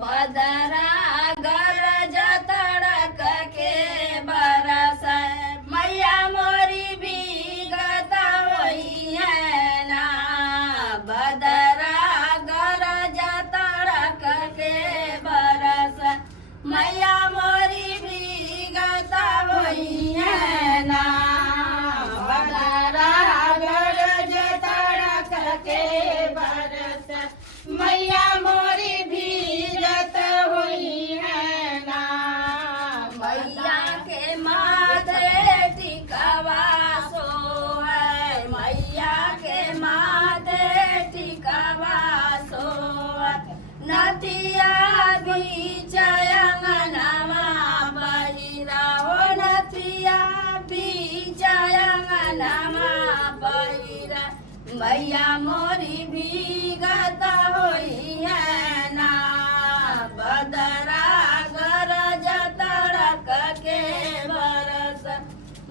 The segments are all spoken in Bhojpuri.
बदरा गरज तड़क के बरस मैया मोरी भीगत होई है ना। बदरा गरज तड़क के बरस मैया मोरी भीगत होई है ना। बदरा गरज तड़क के बरस मैया मोरी भीगत हुई है ना। मैया के माथे टिकवा सो है, मैया के माथे टिकवा सो है। नथिया बीच अंगनवा पहिरा हो, नथिया बीच अंगनवा पहिरा मैया मोरी भीगत होई है ना। बदरा गरज तड़क के बरस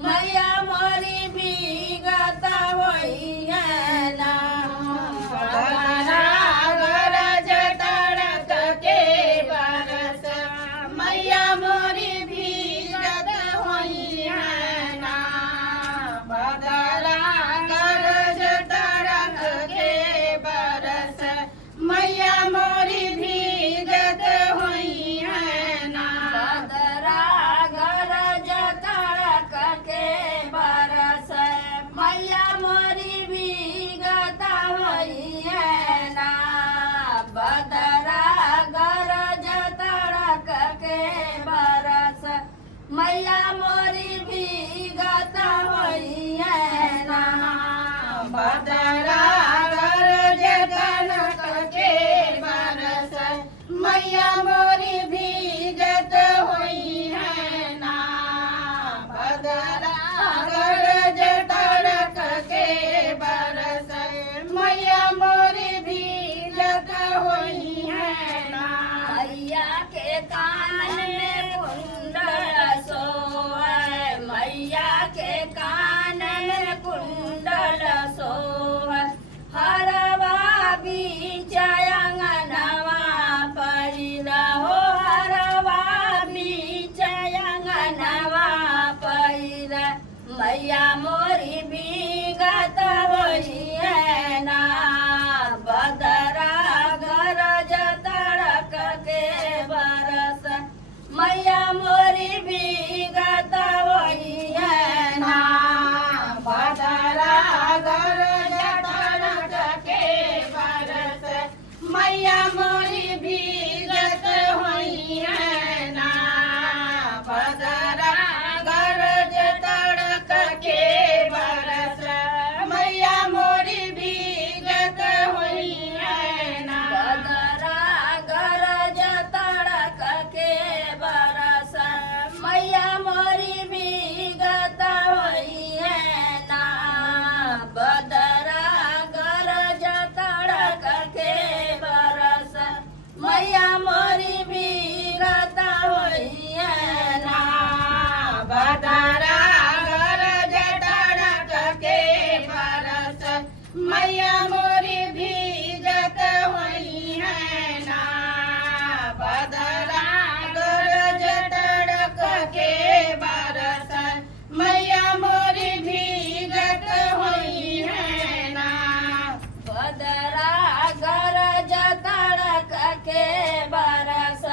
मैया मोरी भीगत होई है ना। बदरा गरज तड़क के बरस मैया मोरी भीगत होई है ना। बदरा गरज तड़क के बरस मैया मोरी भीगत हुई है ना। बदरा गरज तड़क के बरस मैया मोरी भीगत हुई है ना। बदरा गरज तड़क के बरस मैया मोरी भीगत हुई है ना। बदरा गरज तड़क के बरस मैया मोरी भीगत हुई है ना। बदरा गरज तड़क के बरस मैया मोरी भीगत हुई है ना। मैया के कान में कुंडल सोहै, मैया के कान में कुंडल सोहै। हरवा बीच अंगनवा पहिरा हो, हरवा बीच अंगनवा पहिरा मैया मोरी भीगत होई है ना। बदरा गरज तड़क के बरस मैया मोरी भीगत होई है ना। बदरा गरज तड़क के बरस मैया मोरी भीगत होई है ना। बदरा गरज तड़क के बरस मैया मोरी भीगत हुई है ना। बदरा गरज तड़क के बरस मैया मोरी भीगत हुई है ना। बदरा गरज तड़क के बरस मैया मोरी भीगत हुई है ना। बदरा गरज तड़क के बरस मैया मोरी भीगत हुई है ना। बदरा गरज तड़क के बरस मैया मोरी भीगत हुई है ना। बदरा गरज तड़क के बरस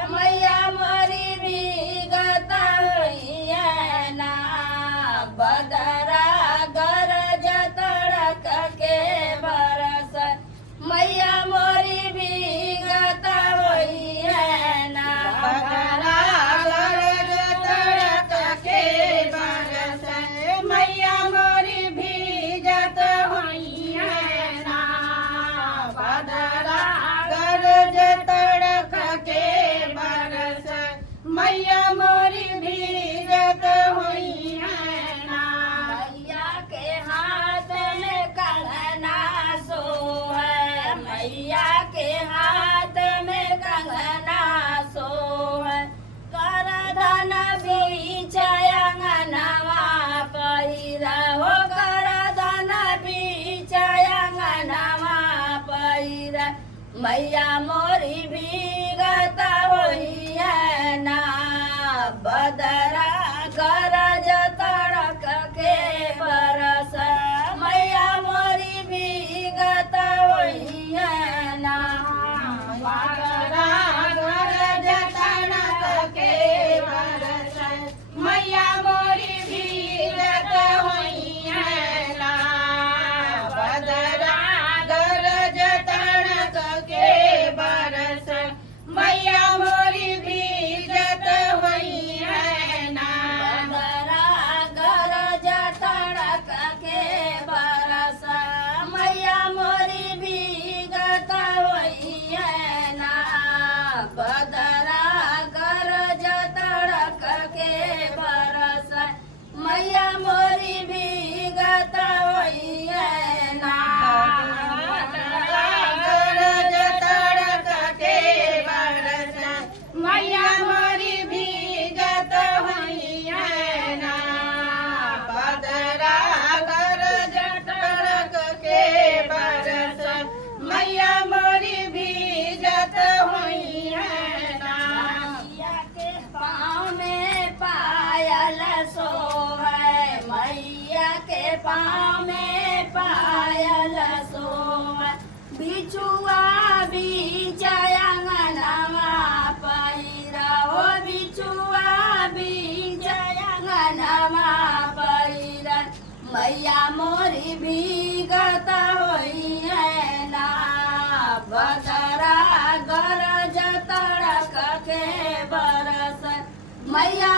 मैया मोरी भीगत हुई है ना। बदरा गरज तड़क के बरस मैया मोरी भीगत हुई है ना। बदरा गरज तड़क के बरस मैया मोरी भीगत हुई है ना। बदरा गरज तड़क के बरस मैया मोरी भीगत हुई है ना। मैया के हाथ में कंगना सो है, मैया के हाथ में कंगना सो है। कर धन बीच अंगनवा पहिरा हो, कर धन बीच अंगनवा पहिरा मैया मोरी भीगत बिछुआ बीजयंगनमा पहिरा हो बिछुआ बीजयंगनमा पहिरा मैया मोरी भीगत होई है ना बदरा गरज तड़क के बरस मैया